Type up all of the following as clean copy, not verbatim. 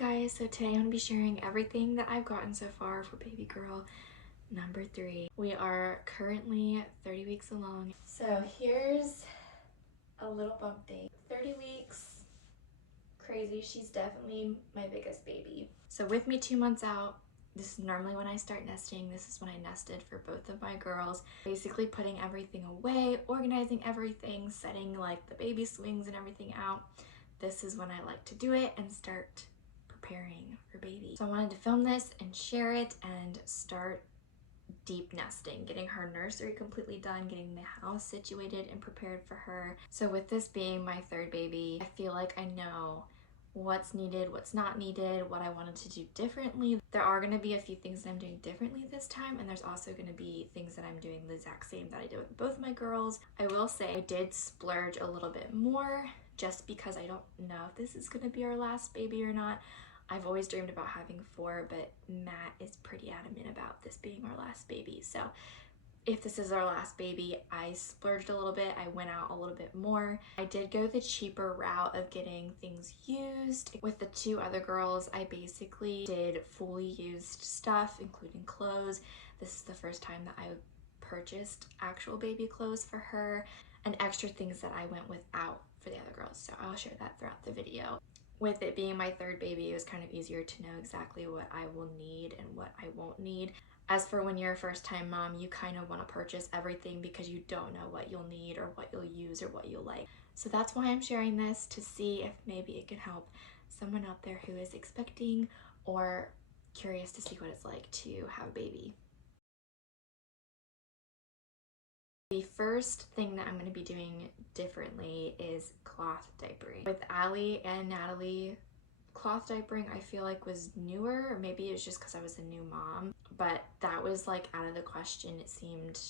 guys, so today I'm going to be sharing everything that I've gotten so far for baby girl number 3. We are currently 30 weeks along. So here's a little bump date. 30 weeks, crazy. She's definitely my biggest baby. So with me 2 months out, this is normally when I start nesting. This is when I nested for both of my girls. Basically putting everything away, organizing everything, setting like the baby swings and everything out. This is when I like to do it and start preparing for baby. So I wanted to film this and share it and start deep nesting, getting her nursery completely done, getting the house situated and prepared for her. So with this being my 3rd baby, I feel like I know what's needed, what's not needed, what I wanted to do differently. There are going to be a few things that I'm doing differently this time, and there's also going to be things that I'm doing the exact same that I did with both my girls. I will say I did splurge a little bit more just because I don't know if this is going to be our last baby or not. I've always dreamed about having 4, but Matt is pretty adamant about this being our last baby. So if this is our last baby, I splurged a little bit. I went out a little bit more. I did go the cheaper route of getting things used. With the 2 other girls, I basically did fully used stuff, including clothes. This is the first time that I purchased actual baby clothes for her, and extra things that I went without for the other girls. So I'll share that throughout the video. With it being my 3rd baby, it was kind of easier to know exactly what I will need and what I won't need. As for when you're a first-time mom, you kind of want to purchase everything because you don't know what you'll need or what you'll use or what you'll like. So that's why I'm sharing this, to see if maybe it can help someone out there who is expecting or curious to see what it's like to have a baby. The first thing that I'm going to be doing differently is cloth diapering. With Allie and Natalie, cloth diapering I feel like was newer, or maybe it was just because I was a new mom, but that was like out of the question. It seemed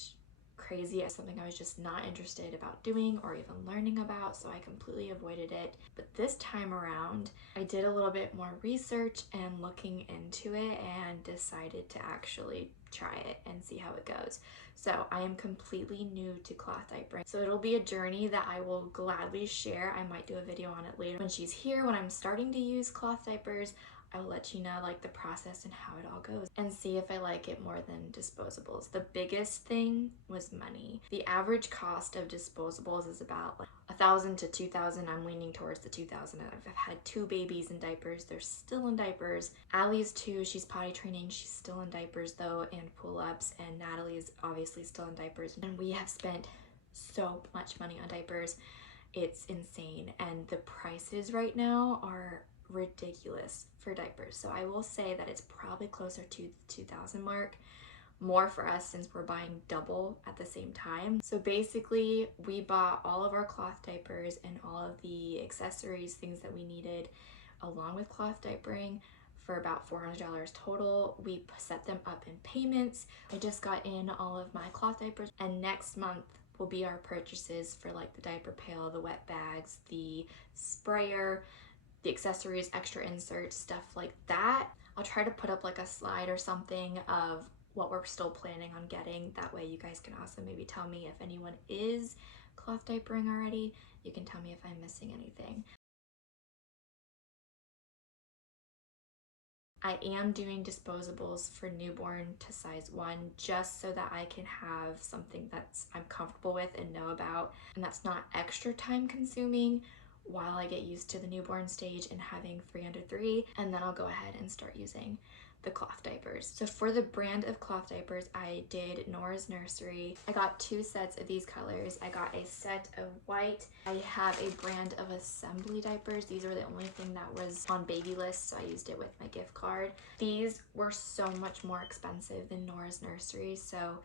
crazy, as something I was just not interested about doing or even learning about, so I completely avoided it. But this time around, I did a little bit more research and looking into it and decided to actually try it and see how it goes. So I am completely new to cloth diapering. So it'll be a journey that I will gladly share. I might do a video on it later. When she's here, when I'm starting to use cloth diapers, I will let you know like the process and how it all goes and see if I like it more than disposables. The biggest thing was money. The average cost of disposables is about like $1,000 to $2,000. I'm leaning towards the $2,000. I've had 2 babies in diapers. They're still in diapers. Allie's 2, she's potty training. She's still in diapers though, and pull-ups, and Natalie is obviously still in diapers. And we have spent so much money on diapers. It's insane. And the prices right now are ridiculous for diapers. So I will say that it's probably closer to the 2,000 mark, more for us since we're buying double at the same time. So basically we bought all of our cloth diapers and all of the accessories, things that we needed along with cloth diapering, for about $400 total. We set them up in payments. I just got in all of my cloth diapers, and next month will be our purchases for like the diaper pail, the wet bags, the sprayer, the accessories, extra inserts, stuff like that. I'll try to put up like a slide or something of what we're still planning on getting. That way you guys can also maybe tell me if anyone is cloth diapering already. You can tell me if I'm missing anything. I am doing disposables for newborn to size 1, just so that I can have something that's I'm comfortable with and know about, and that's not extra time consuming while I get used to the newborn stage and having 3 under 3, and then I'll go ahead and start using the cloth diapers. So for the brand of cloth diapers, I did Nora's Nursery. I got 2 sets of these colors. I got a set of white. I have a brand of assembly diapers. These are the only thing that was on baby list, so I used it with my gift card. These were so much more expensive than Nora's Nursery, so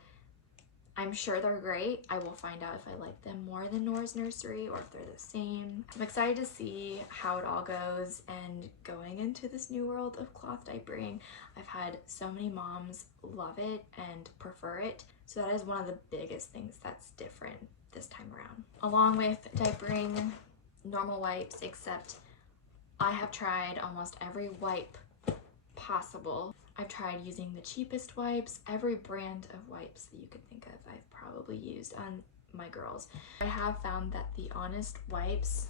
I'm sure they're great. I will find out if I like them more than Nora's Nursery or if they're the same. I'm excited to see how it all goes and going into this new world of cloth diapering. I've had so many moms love it and prefer it. So that is one of the biggest things that's different this time around. Along with diapering, normal wipes, except I have tried almost every wipe possible. I've tried using the cheapest wipes, every brand of wipes that you could think of I've probably used on my girls. I have found that the Honest wipes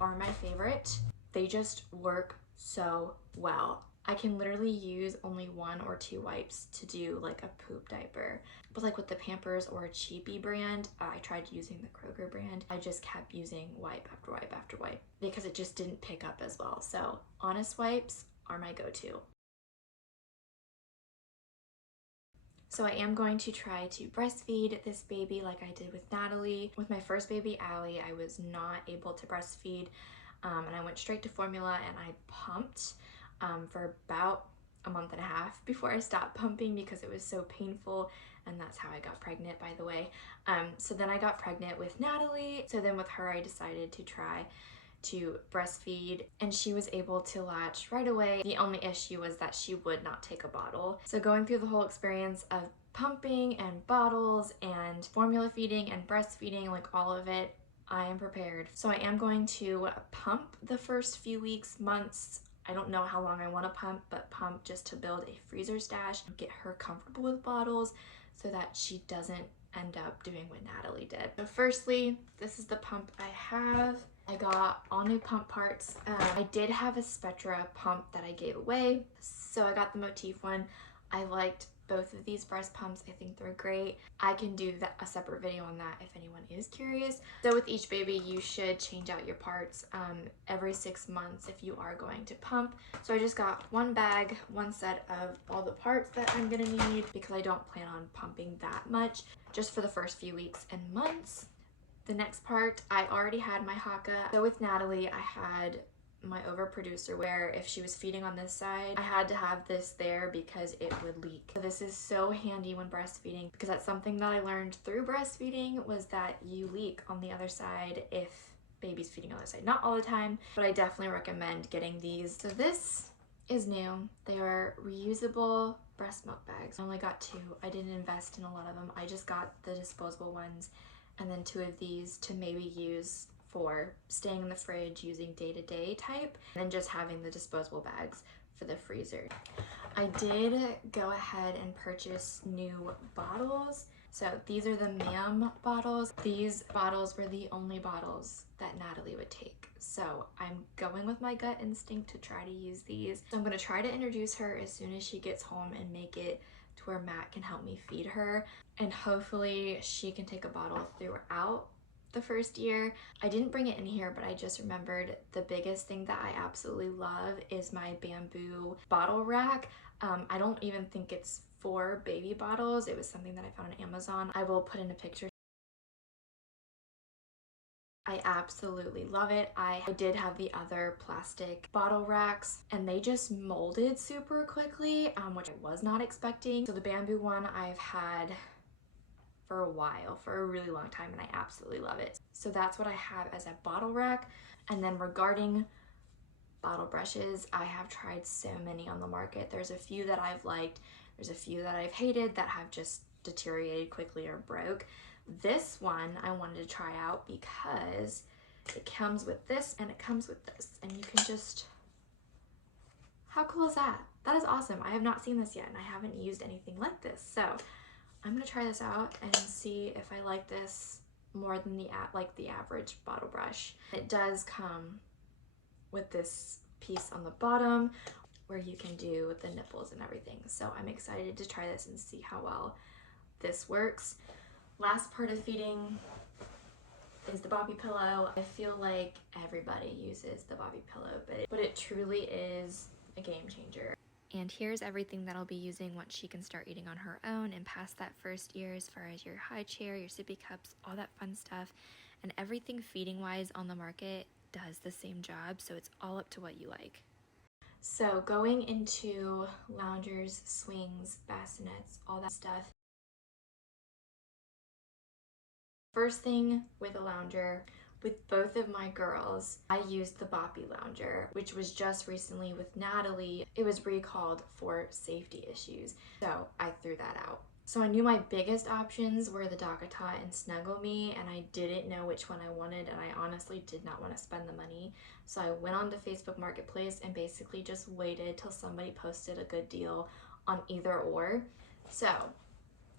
are my favorite. They just work so well. I can literally use only 1 or 2 wipes to do like a poop diaper. But like with the Pampers or a cheapy brand, I tried using the Kroger brand. I just kept using wipe after wipe after wipe because it just didn't pick up as well. So Honest wipes are my go-to. So I am going to try to breastfeed this baby like I did with Natalie. With my first baby, Allie, I was not able to breastfeed, and I went straight to formula and I pumped for about a month and a half before I stopped pumping because it was so painful, and that's how I got pregnant, by the way. So then I got pregnant with Natalie. So then with her, I decided to try to breastfeed, and she was able to latch right away. The only issue was that she would not take a bottle. So going through the whole experience of pumping and bottles and formula feeding and breastfeeding, like all of it, I am prepared. So I am going to pump the first few weeks, months. I don't know how long I want to pump, but pump just to build a freezer stash, get her comfortable with bottles so that she doesn't end up doing what Natalie did. So firstly, this is the pump I have. I got all new pump parts. I did have a Spectra pump that I gave away, so I got the Motif one. I liked both of these breast pumps. I think they're great. I can do a separate video on that if anyone is curious. So with each baby, you should change out your parts every 6 months if you are going to pump. So I just got one bag, one set of all the parts that I'm gonna need because I don't plan on pumping that much, just for the first few weeks and months. The next part, I already had my Haka. So with Natalie, I had my overproducer where if she was feeding on this side, I had to have this there because it would leak. So this is so handy when breastfeeding because that's something that I learned through breastfeeding was that you leak on the other side if baby's feeding on the other side. Not all the time, but I definitely recommend getting these. So this is new. They are reusable breast milk bags. I only got 2. I didn't invest in a lot of them. I just got the disposable ones and then 2 of these to maybe use for staying in the fridge using day-to-day type, and then just having the disposable bags for the freezer. I did go ahead and purchase new bottles. So these are the ma'am bottles. These bottles were the only bottles that Natalie would take. So I'm going with my gut instinct to try to use these. So I'm gonna try to introduce her as soon as she gets home and make it to where Matt can help me feed her. And hopefully she can take a bottle throughout the first year. I didn't bring it in here, but I just remembered the biggest thing that I absolutely love is my bamboo bottle rack. I don't even think it's for baby bottles. It was something that I found on Amazon. I will put in a picture. I absolutely love it. I did have the other plastic bottle racks and they just molded super quickly, which I was not expecting. So the bamboo one I've had for a while, for a really long time, and I absolutely love it. So that's what I have as a bottle rack. And then regarding bottle brushes, I have tried so many on the market. There's a few that I've liked, there's a few that I've hated that have just deteriorated quickly or broke. This one I wanted to try out because it comes with this and it comes with this, and you can just, how cool is that? That is awesome. I have not seen this yet and I haven't used anything like this. So I'm gonna try this out and see if I like this more than the average bottle brush. It does come with this piece on the bottom where you can do the nipples and everything. So I'm excited to try this and see how well this works. Last part of feeding is the bobby pillow. I feel like everybody uses the bobby pillow, but it truly is a game changer. And here's everything that I'll be using once she can start eating on her own and past that first year, as far as your high chair, your sippy cups, all that fun stuff. And everything feeding wise on the market does the same job, so it's all up to what you like. So going into loungers, swings, bassinets, all that stuff. First thing with a lounger, with both of my girls, I used the Boppy lounger, which was just recently with Natalie. It was recalled for safety issues, so I threw that out. So I knew my biggest options were the Dakatot and Snuggle Me, and I didn't know which one I wanted, and I honestly did not want to spend the money. So I went on to Facebook Marketplace and basically just waited till somebody posted a good deal on either or. So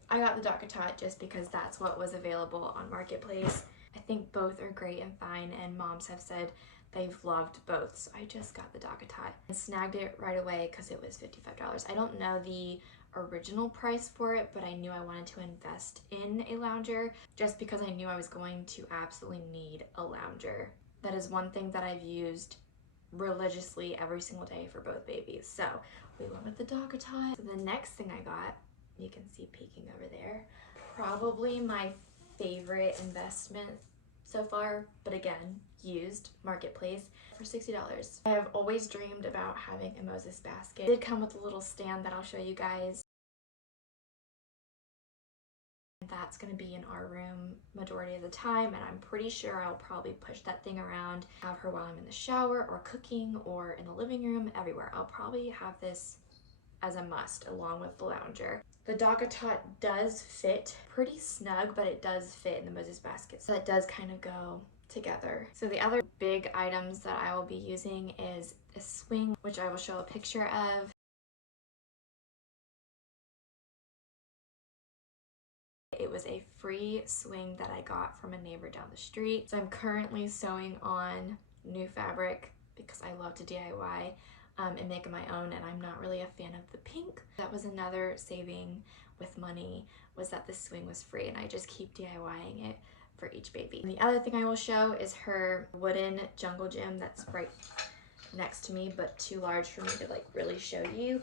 I got the Dakatot just because that's what was available on Marketplace. I think both are great and fine, and moms have said they've loved both. So I just got the DockATot and snagged it right away because it was $55. I don't know the original price for it, but I knew I wanted to invest in a lounger just because I knew I was going to absolutely need a lounger. That is one thing that I've used religiously every single day for both babies. So we went with the DockATot. So the next thing I got, you can see peeking over there, probably my favorite investment so far, but again, used marketplace for $60. I have always dreamed about having a Moses basket. It did come with a little stand that I'll show you guys. That's going to be in our room majority of the time, and I'm pretty sure I'll probably push that thing around, have her while I'm in the shower or cooking or in the living room, everywhere. I'll probably have this as a must along with the lounger. The DockATot does fit pretty snug, but it does fit in the Moses basket, so that does kind of go together. So the other big items that I will be using is a swing, which I will show a picture of. It was a free swing that I got from a neighbor down the street. So I'm currently sewing on new fabric because I love to DIY and make my own, and I'm not really a fan of the pink. That was another saving with money, was that the swing was free, and I just keep DIYing it for each baby. And the other thing I will show is her wooden jungle gym that's right next to me, but too large for me to like really show you.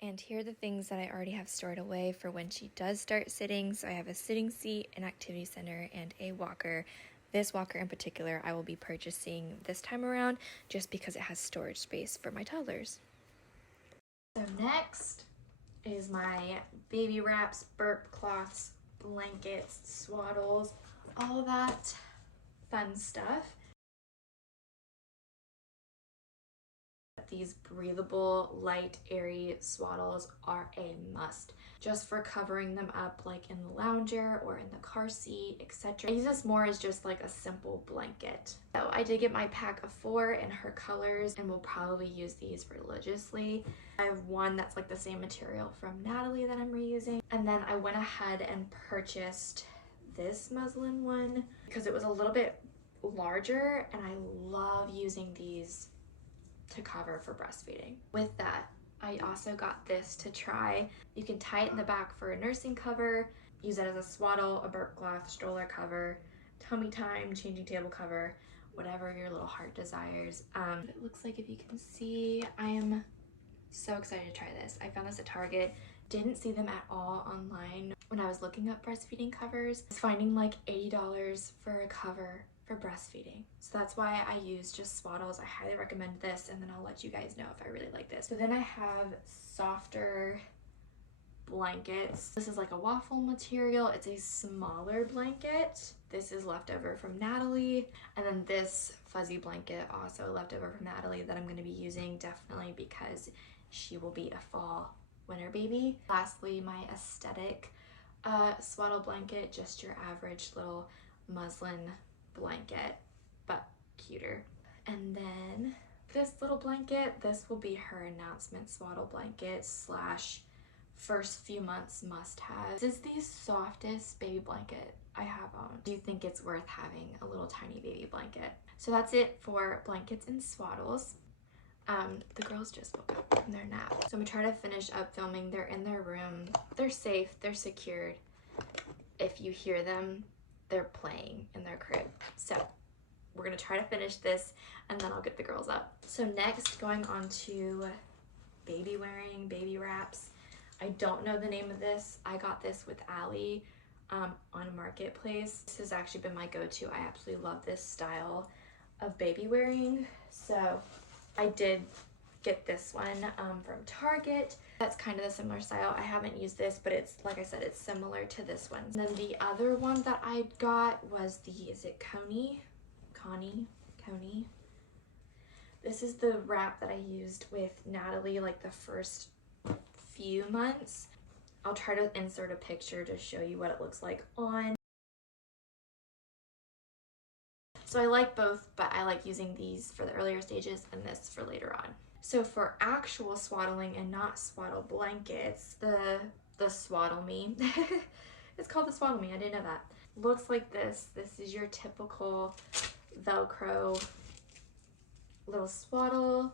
And here are the things that I already have stored away for when she does start sitting. So I have a sitting seat, an activity center, and a walker. This walker in particular I will be purchasing this time around just because it has storage space for my toddlers. So next is my baby wraps, burp cloths, blankets, swaddles, all that fun stuff. These breathable, light, airy swaddles are a must, just for covering them up like in the lounger or in the car seat, etc. I use this more as just like a simple blanket. So I did get my pack of 4 in her colors, and will probably use these religiously. I have one that's like the same material from Natalie that I'm reusing, and then I went ahead and purchased this muslin one because it was a little bit larger, and I love using these to cover for breastfeeding. With that, I also got this to try. You can tie it in the back for a nursing cover, use it as a swaddle, a burp cloth, stroller cover, tummy time, changing table cover, whatever your little heart desires. It looks like, if you can see, I am so excited to try this. I found this at Target. Didn't see them at all online when I was looking up breastfeeding covers. I was finding like $80 for a cover for breastfeeding. So that's why I use just swaddles. I highly recommend this, and then I'll let you guys know if I really like this. So then I have softer blankets. This is like a waffle material. It's a smaller blanket. This is leftover from Natalie. And then this fuzzy blanket also leftover from Natalie that I'm going to be using definitely because she will be a fall winter baby. Lastly, my aesthetic swaddle blanket, just your average little muslin blanket, but cuter. And then this little blanket, this will be her announcement swaddle blanket slash first few months must have. This is the softest baby blanket I have owned. Do you think it's worth having a little tiny baby blanket? So that's it for blankets and swaddles. The girls just woke up from their nap, so I'm gonna try to finish up filming. They're in their room, they're safe, they're secured. If you hear them, they're playing in their crib. So we're gonna try to finish this, and then I'll get the girls up. So next, going on to baby wearing, baby wraps. I don't know the name of this. I got this with Allie on Marketplace. This has actually been my go-to. I absolutely love this style of baby wearing. So I did get this one from Target. That's kind of the similar style. I haven't used this, but it's, like I said, it's similar to this one. And then the other one that I got was the, is it Coney? This is the wrap that I used with Natalie like the first few months. I'll try to insert a picture to show you what it looks like on. So I like both, but I like using these for the earlier stages and this for later on. So for actual swaddling and not swaddle blankets, the Swaddle Me, it's called the Swaddle Me, I didn't know that. looks like this. This is your typical Velcro little swaddle.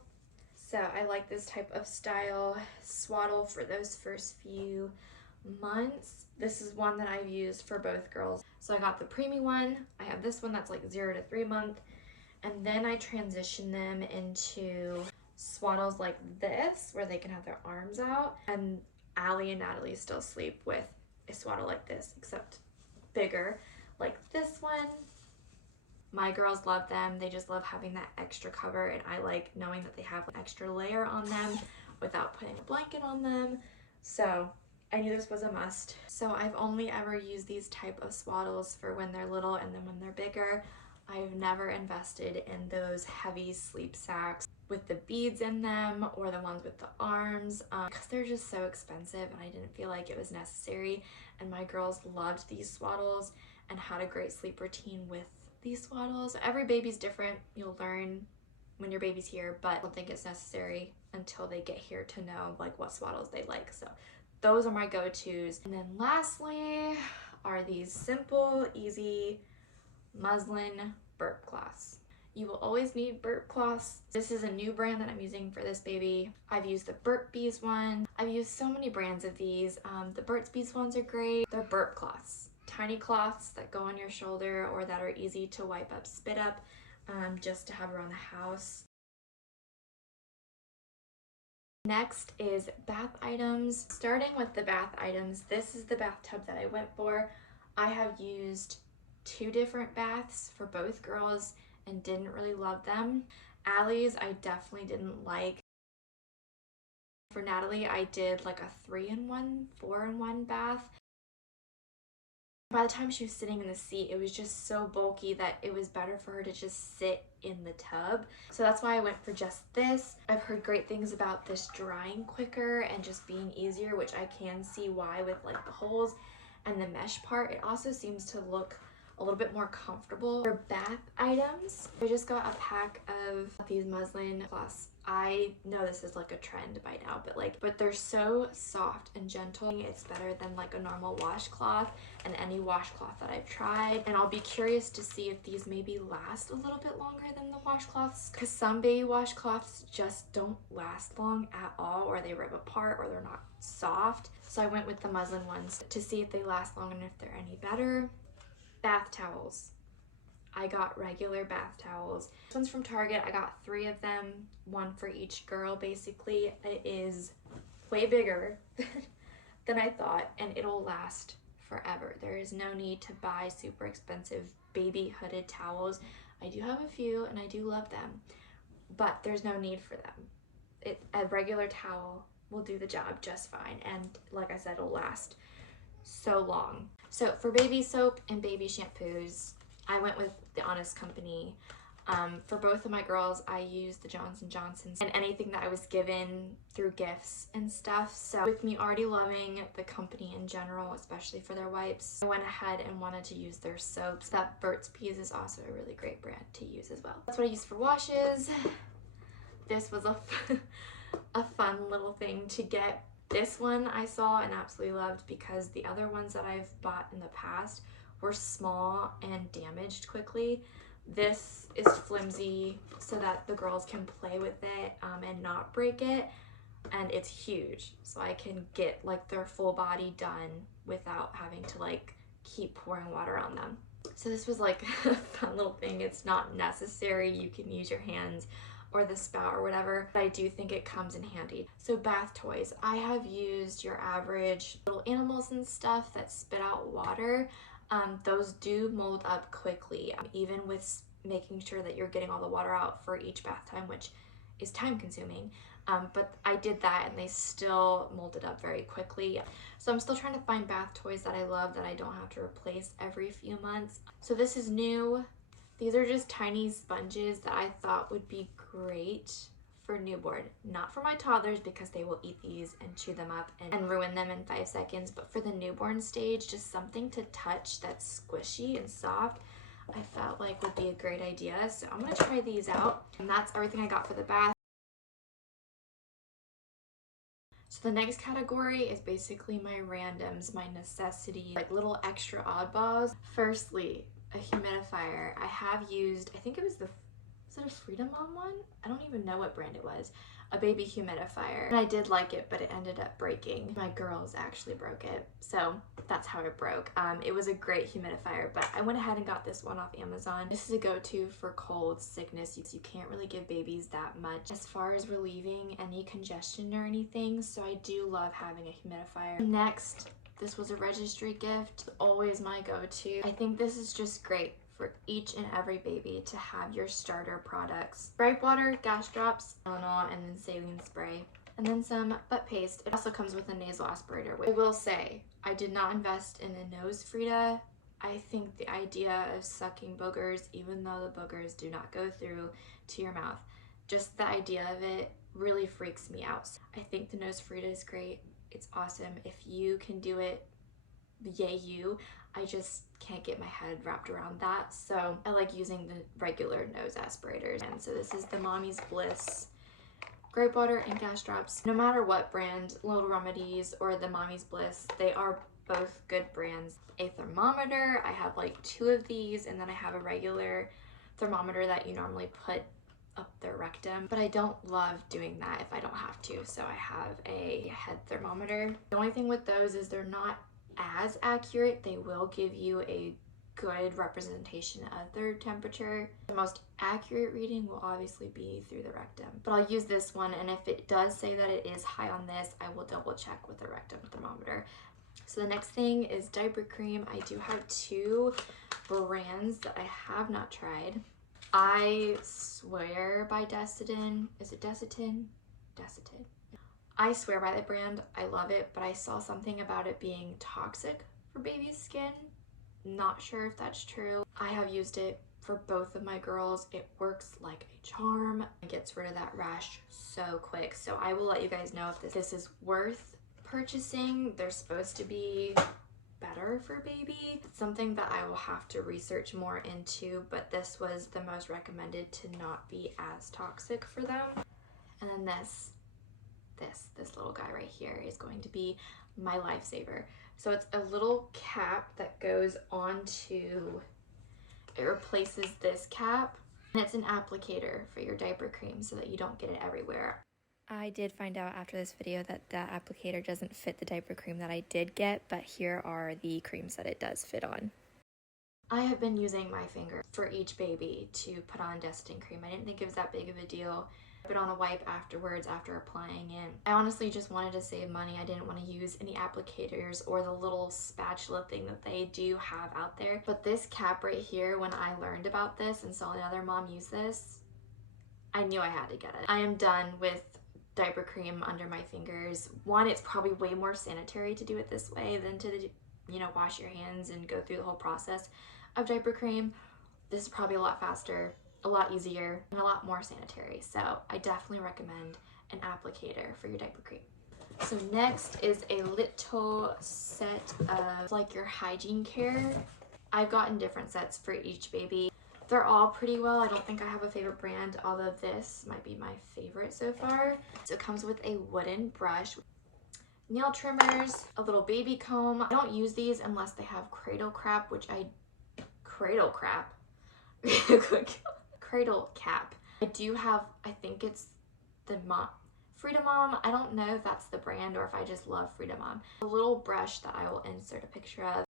So I like this type of style swaddle for those first few months. This is one that I've used for both girls. So I got the preemie one. I have this one that's like 0 to 3 month. And then I transition them into swaddles like this, where they can have their arms out. And Allie and Natalie still sleep with a swaddle like this, except bigger, like this one. My girls love them. They just love having that extra cover, and I like knowing that they have an extra layer on them without putting a blanket on them. So I knew this was a must. So I've only ever used these type of swaddles for when they're little, and then when they're bigger, I've never invested in those heavy sleep sacks with the beads in them or the ones with the arms because they're just so expensive, and I didn't feel like it was necessary. And my girls loved these swaddles and had a great sleep routine with these swaddles. Every baby's different. You'll learn when your baby's here, but I don't think it's necessary until they get here to know like what swaddles they like. So those are my go-tos. And then lastly are these simple, easy muslin burp cloths. You will always need burp cloths. This is a new brand that I'm using for this baby. I've used the Burp Bees one. I've used so many brands of these. The Burt's Bees ones are great. They're burp cloths. Tiny cloths that go on your shoulder or that are easy to wipe up, spit up, just to have around the house. Next is bath items. Starting with the bath items, this is the bathtub that I went for. I have used 2 different baths for both girls and didn't really love them. Allie's I definitely didn't like. For Natalie, I did like a 3-in-1, 4-in-1 bath. By the time she was sitting in the seat, it was just so bulky that it was better for her to just sit in the tub. So that's why I went for just this. I've heard great things about this drying quicker and just being easier, which I can see why with like the holes and the mesh part. It also seems to look a little bit more comfortable. For bath items, I just got a pack of these muslin cloths. I know this is like a trend by now, but they're so soft and gentle. It's better than like a normal washcloth and any washcloth that I've tried. And I'll be curious to see if these maybe last a little bit longer than the washcloths, because some baby washcloths just don't last long at all, or they rip apart, or they're not soft. So I went with the muslin ones to see if they last long and if they're any better. Bath towels. I got regular bath towels. This one's from Target. I got 3 of them, 1 for each girl basically. It is way bigger than I thought, and it'll last forever. There is no need to buy super expensive baby hooded towels. I do have a few and I do love them, but there's no need for them. A regular towel will do the job just fine, and like I said, it'll last so long. So for baby soap and baby shampoos, I went with the Honest Company. For both of my girls, I used the Johnson & Johnson's and anything that I was given through gifts and stuff. So with me already loving the company in general, especially for their wipes, I went ahead and wanted to use their soaps. That Burt's Bees is also a really great brand to use as well. That's what I used for washes. This was a fun little thing to get. This one I saw and absolutely loved because the other ones that I've bought in the past were small and damaged quickly. This is flimsy so that the girls can play with it and not break it, and it's huge, so I can get like their full body done without having to like keep pouring water on them. So this was like a fun little thing. It's not necessary. You can use your hands or the spout or whatever, but I do think it comes in handy. So bath toys. I have used your average little animals and stuff that spit out water. Those do mold up quickly, even with making sure that you're getting all the water out for each bath time, which is time consuming. But I did that and they still molded up very quickly. So I'm still trying to find bath toys that I love that I don't have to replace every few months. So this is new. These are just tiny sponges that I thought would be great for newborn, not for my toddlers because they will eat these and chew them up and ruin them in 5 seconds, but for the newborn stage, just something to touch that's squishy and soft, I felt like would be a great idea. So I'm gonna try these out, and that's everything I got for the bath. So The next category is basically my randoms, my necessity, like little extra oddballs. Firstly, a humidifier. I have used, I think it was is it a Freedom Mom one? I don't even know what brand it was. A baby humidifier. And I did like it, but it ended up breaking. My girls actually broke it, so that's how it broke. It was a great humidifier, but I went ahead and got this one off Amazon. This is a go-to for cold, sickness. You can't really give babies that much as far as relieving any congestion or anything, so I do love having a humidifier. Next, this was a registry gift, always my go-to. I think this is just great for each and every baby to have your starter products. Gripe water, gas drops, Tylenol, and then saline spray. And then some butt paste. It also comes with a nasal aspirator. I will say, I did not invest in a nose Frida. I think the idea of sucking boogers, even though the boogers do not go through to your mouth, just the idea of it really freaks me out. So I think the nose Frida is great. It's awesome. If you can do it, yay you. I just can't get my head wrapped around that, so I like using the regular nose aspirators. And so this is the Mommy's Bliss grape water and gas drops. No matter what brand, Little Remedies or the Mommy's Bliss, they are both good brands. A thermometer, I have like 2 of these, and then I have a regular thermometer that you normally put up their rectum, but I don't love doing that if I don't have to, so I have a head thermometer. The only thing with those is they're not as accurate. They will give you a good representation of their temperature. The most accurate reading will obviously be through the rectum, but I'll use this one, and if it does say that it is high on this, I will double check with the rectum thermometer. So the next thing is diaper cream. I do have 2 brands that I have not tried. I swear by Desitin. Is it Desitin? Desitin. I swear by the brand. I love it, but I saw something about it being toxic for baby's skin. Not sure if that's true. I have used it for both of my girls. It works like a charm. It gets rid of that rash so quick. So I will let you guys know if this is worth purchasing. They're supposed to be better for baby. It's something that I will have to research more into, but this was the most recommended to not be as toxic for them. And then this little guy right here is going to be my lifesaver. So it's a little cap that goes onto, it replaces this cap, and it's an applicator for your diaper cream so that you don't get it everywhere. I did find out after this video that the applicator doesn't fit the diaper cream that I did get, but here are the creams that it does fit on. I have been using my finger for each baby to put on Desitin cream. I didn't think it was that big of a deal. Put on a wipe afterwards after applying it. I honestly just wanted to save money. I didn't want to use any applicators or the little spatula thing that they do have out there. But this cap right here, when I learned about this and saw another mom use this, I knew I had to get it. I am done with diaper cream under my fingers. One, it's probably way more sanitary to do it this way than to, you know, wash your hands and go through the whole process of diaper cream. This is probably a lot faster, a lot easier, and a lot more sanitary. So I definitely recommend an applicator for your diaper cream. So next is a little set of like your hygiene care. I've gotten different sets for each baby. They're all pretty well. I don't think I have a favorite brand, although this might be my favorite so far. So it comes with a wooden brush, nail trimmers, a little baby comb. I don't use these unless they have Cradle Cap, Cradle Cap. I do have, I think it's the Freedom Mom. I don't know if that's the brand or if I just love Freedom Mom. A little brush that I will insert a picture of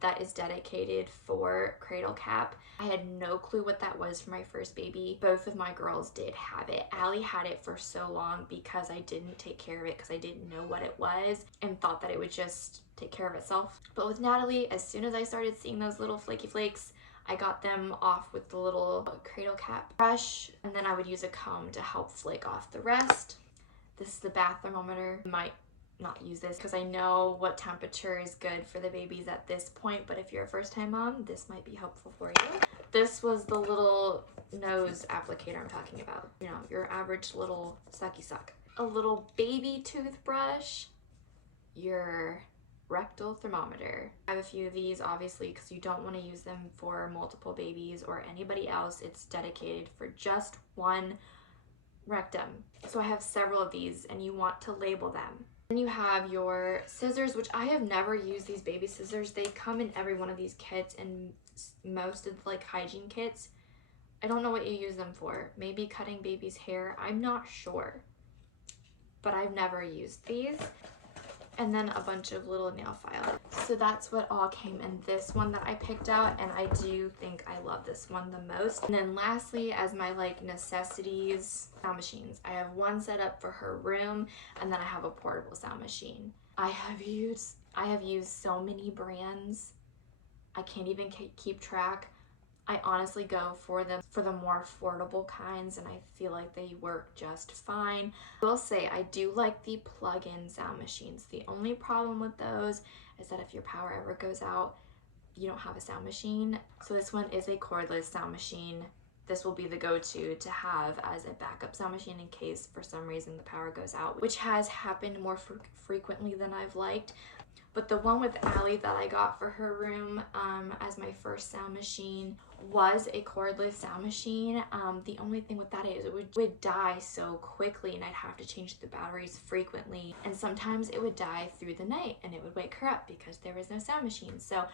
that is dedicated for Cradle Cap. I had no clue what that was for my first baby. Both of my girls did have it. Allie had it for so long because I didn't take care of it because I didn't know what it was and thought that it would just take care of itself. But with Natalie, as soon as I started seeing those little flaky flakes, I got them off with the little Cradle Cap brush, and then I would use a comb to help flake off the rest. This is the bath thermometer. Might not use this because I know what temperature is good for the babies at this point, but if you're a first-time mom, this might be helpful for you. This was the little nose applicator I'm talking about. You know, your average little sucky suck. A little baby toothbrush, your rectal thermometer. I have a few of these obviously because you don't want to use them for multiple babies or anybody else. It's dedicated for just one rectum. So I have several of these, and you want to label them. Then you have your scissors, which I have never used these baby scissors. They come in every one of these kits and most of like hygiene kits. I don't know what you use them for. Maybe cutting baby's hair. I'm not sure. But I've never used these. And then a bunch of little nail files. So that's what all came in this one that I picked out, and I do think I love this one the most. And then lastly, as my like necessities, sound machines. I have one set up for her room, and then I have a portable sound machine. I have used so many brands. I can't even keep track. I honestly go for the more affordable kinds, and I feel like they work just fine. I will say I do like the plug-in sound machines. The only problem with those is that if your power ever goes out, you don't have a sound machine. So this one is a cordless sound machine. This will be the go-to to have as a backup sound machine in case for some reason the power goes out, which has happened more frequently than I've liked. But the one with Allie that I got for her room as my first sound machine was a cordless sound machine. The only thing with that is it would die so quickly, and I'd have to change the batteries frequently. And sometimes it would die through the night, and it would wake her up because there was no sound machine. So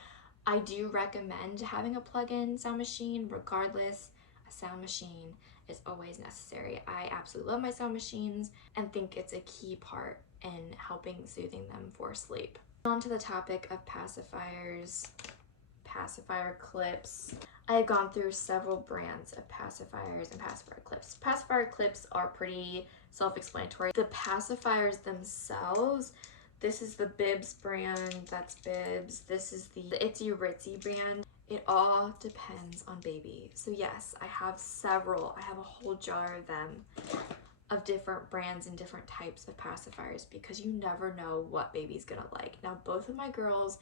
I do recommend having a plug-in sound machine. Regardless, a sound machine is always necessary. I absolutely love my sound machines and think it's a key part in helping soothing them for sleep. On to the topic of pacifiers, pacifier clips. I have gone through several brands of pacifiers and pacifier clips. Pacifier clips are pretty self-explanatory. The pacifiers themselves, this is the Bibs brand, that's Bibs. This is the Itsy Ritzy brand. It all depends on baby. So yes, I have several. I have a whole jar of them, of different brands and different types of pacifiers, because you never know what baby's gonna like. Now, both of my girls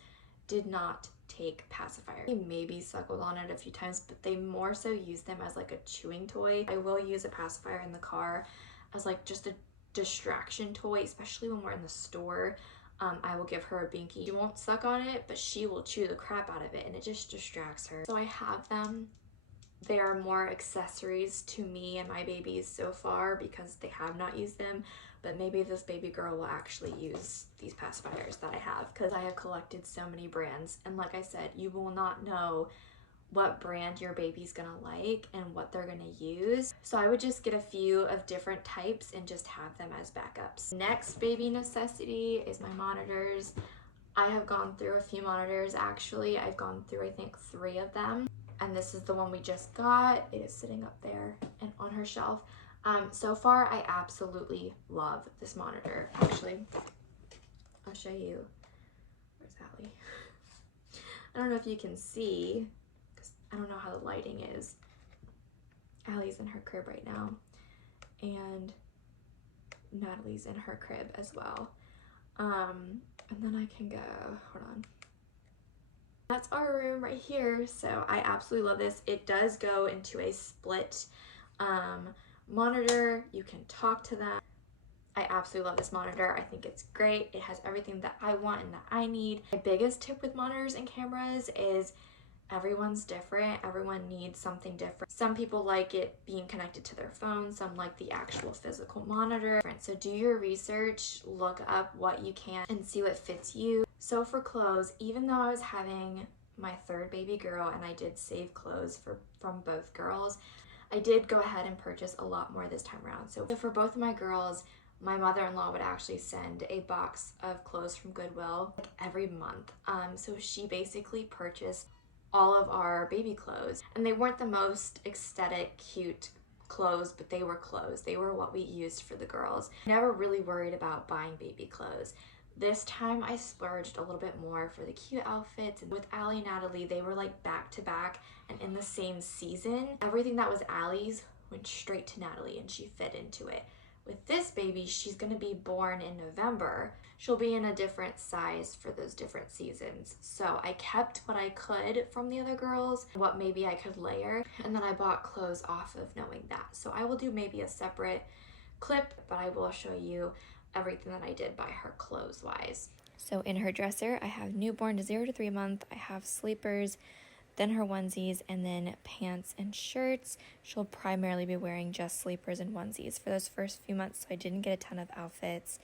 did not take pacifier. They maybe suckled on it a few times, but they more so use them as like a chewing toy. I will use a pacifier in the car as like just a distraction toy, especially when we're in the store. I will give her a binky. She won't suck on it, but she will chew the crap out of it, and it just distracts her. So I have them. They are more accessories to me and my babies so far because they have not used them, but maybe this baby girl will actually use these pacifiers that I have, because I have collected so many brands. And like I said, you will not know what brand your baby's gonna like and what they're gonna use. So I would just get a few of different types and just have them as backups. Next baby necessity is my monitors. I have gone through a few monitors actually. I've gone through I think 3 of them. And this is the one we just got. It is sitting up there and on her shelf. So far, I absolutely love this monitor. Actually, I'll show you. Where's Allie? I don't know if you can see, because I don't know how the lighting is. Allie's in her crib right now, and Natalie's in her crib as well. And then I can go, hold on. That's our room right here. So I absolutely love this. It does go into a split monitor. You can talk to them. I absolutely love this monitor. I think it's great. It has everything that I want and that I need. My biggest tip with monitors and cameras is everyone's different. Everyone needs something different. Some people like it being connected to their phone. Some like the actual physical monitor. So do your research, look up what you can and see what fits you. So for clothes, even though I was having my 3rd baby girl and I did save clothes from both girls, I did go ahead and purchase a lot more this time around. So for both of my girls, my mother-in-law would actually send a box of clothes from Goodwill like every month. So she basically purchased all of our baby clothes, and they weren't the most aesthetic, cute clothes, but they were clothes. They were what we used for the girls. Never really worried about buying baby clothes. This time I splurged a little bit more for the cute outfits. And with Allie and Natalie, they were like back to back and in the same season. Everything that was Allie's went straight to Natalie and she fit into it. With this baby, she's gonna be born in November. She'll be in a different size for those different seasons. So I kept what I could from the other girls, what maybe I could layer, and then I bought clothes off of knowing that. So I will do maybe a separate clip, but I will show you everything that I did buy her clothes wise. So in her dresser, I have newborn to 0 to 3 month. I have sleepers, then her onesies, and then pants and shirts. She'll primarily be wearing just sleepers and onesies for those first few months, so I didn't get a ton of outfits.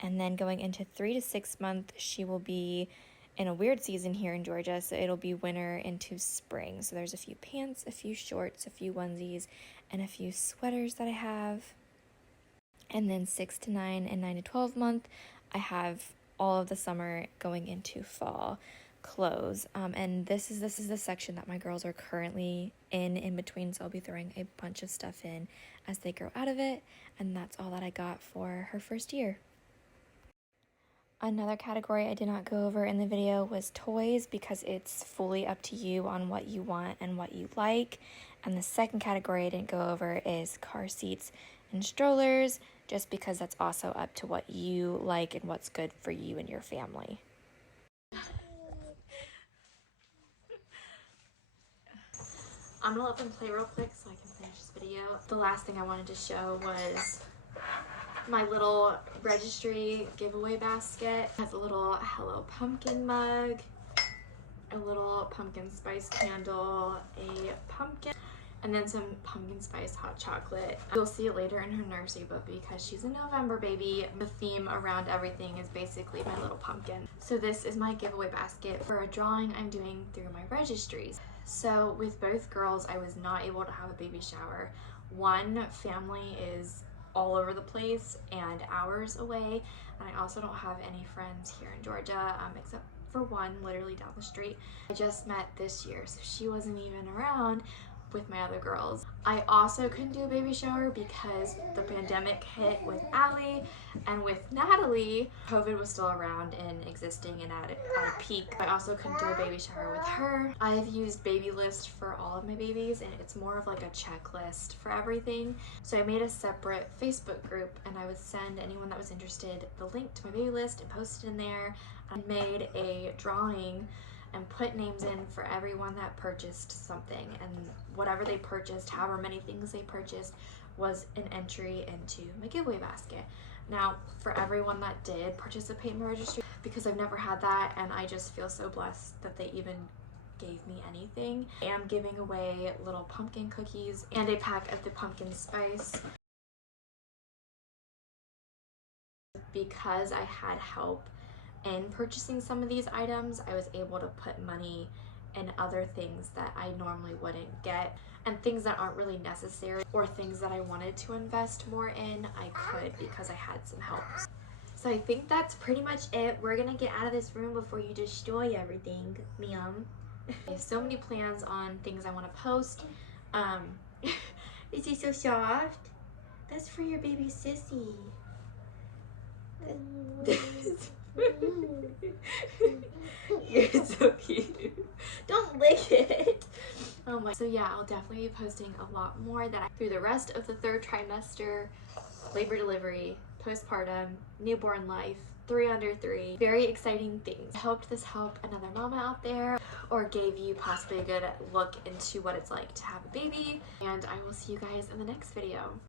And then going into 3 to 6 months, she will be in a weird season here in Georgia, so it'll be winter into spring. So there's a few pants, a few shorts, a few onesies, and a few sweaters that I have. And then 6 to 9 and 9 to 12 month, I have all of the summer going into fall clothes. And this is the section that my girls are currently in between, so I'll be throwing a bunch of stuff in as they grow out of it. And that's all that I got for her first year. Another category I did not go over in the video was toys, because it's fully up to you on what you want and what you like. And the second category I didn't go over is car seats and strollers, just because that's also up to what you like and what's good for you and your family. I'm gonna let them play real quick so I can finish this video. The last thing I wanted to show was my little registry giveaway basket. It has a little Hello Pumpkin mug, a little pumpkin spice candle, a pumpkin, and then some pumpkin spice hot chocolate. You'll see it later in her nursery book because she's a November baby. The theme around everything is basically my little pumpkin. So this is my giveaway basket for a drawing I'm doing through my registries. So with both girls, I was not able to have a baby shower. One family is all over the place and hours away, and I also don't have any friends here in Georgia except for one literally down the street I just met this year, so she wasn't even around with my other girls. I also couldn't do a baby shower because the pandemic hit with Allie, and with Natalie, COVID was still around and existing and at a peak. I also couldn't do a baby shower with her. I've used Baby List for all of my babies, and it's more of like a checklist for everything. So I made a separate Facebook group, and I would send anyone that was interested the link to my Baby List and post it in there. I made a drawing and put names in for everyone that purchased something, and whatever they purchased, however many things they purchased, was an entry into my giveaway basket. Now, for everyone that did participate in my registry, because I've never had that and I just feel so blessed that they even gave me anything, I am giving away little pumpkin cookies and a pack of the pumpkin spice. Because I had help in purchasing some of these items, I was able to put money in other things that I normally wouldn't get, and things that aren't really necessary or things that I wanted to invest more in, I could because I had some help. So I think that's pretty much it. We're gonna get out of this room before you destroy everything, Liam. I have so many plans on things I want to post. Is he so soft? That's for your baby sissy. You're so cute. Don't lick it. Oh my. So yeah, I'll definitely be posting a lot more through the rest of the third trimester, labor delivery, postpartum, newborn life, 3 under 3. Very exciting things. I hope this helped another mama out there, or gave you possibly a good look into what it's like to have a baby. And I will see you guys in the next video.